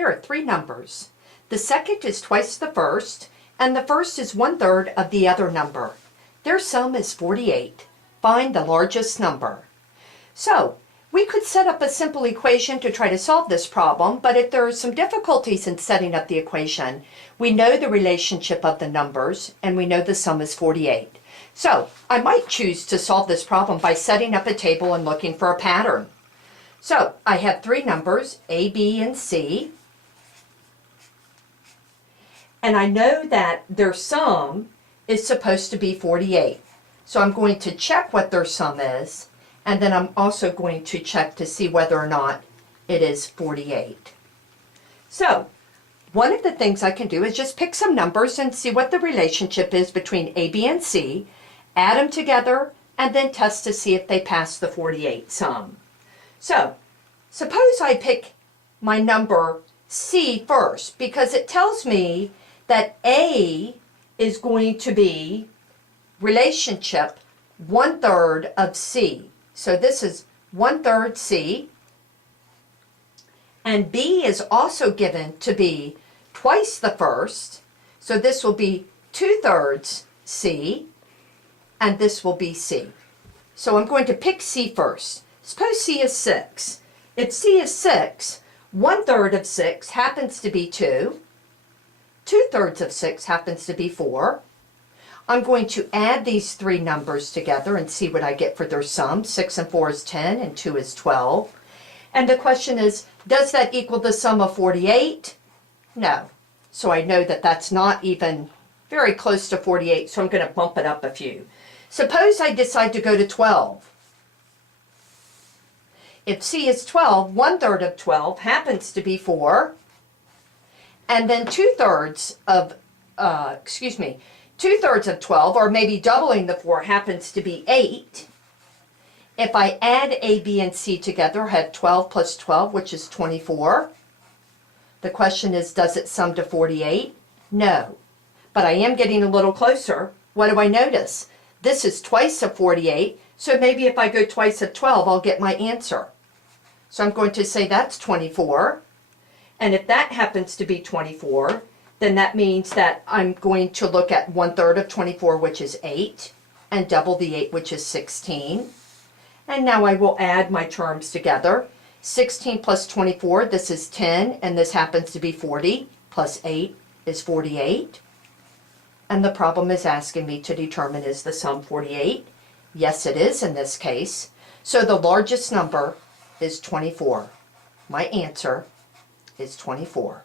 There are three numbers. The second is twice the first, and the first is 1/3 of the other number. Their sum is 48. Find the largest number. So, we could set up a simple equation to try to solve this problem, but if there are some difficulties in setting up the equation, we know the relationship of the numbers, and we know the sum is 48. So, I might choose to solve this problem by setting up a table and looking for a pattern. So, I have three numbers, A, B, and C, and I know that their sum is supposed to be 48. So I'm going to check what their sum is, and then I'm also going to check to see whether or not it is 48. So one of the things I can do is just pick some numbers and see what the relationship is between A, B, and C, add them together, and then test to see if they pass the 48 sum. So suppose I pick my number C first, because it tells me that A is going to be relationship 1/3 of C. So this is 1/3 C. And B is also given to be twice the first. So this will be 2/3 C. And this will be C. So I'm going to pick C first. Suppose C is 6. If C is 6, 1/3 of 6 happens to be 2. 2/3 of 6 happens to be 4. I'm going to add these three numbers together and see what I get for their sum. 6 and 4 is 10 and 2 is 12. And the question is, does that equal the sum of 48? No. So I know that that's not even very close to 48, so I'm going to bump it up a few. Suppose I decide to go to 12. If C is 12, 1/3 of 12 happens to be 4. And then 2/3 of 12, or maybe doubling the 4, happens to be 8. If I add A, B, and C together, I have 12 plus 12, which is 24. The question is, does it sum to 48? No. But I am getting a little closer. What do I notice? This is twice of 48, so maybe if I go twice of 12, I'll get my answer. So I'm going to say that's 24. And if that happens to be 24, then that means that I'm going to look at 1/3 of 24, which is 8, and double the 8, which is 16. And now I will add my terms together. 16 plus 24, this is 10, and this happens to be 40, plus 8 is 48. And the problem is asking me to determine, is the sum 48? Yes, it is in this case. So the largest number is 24. My answer is 24.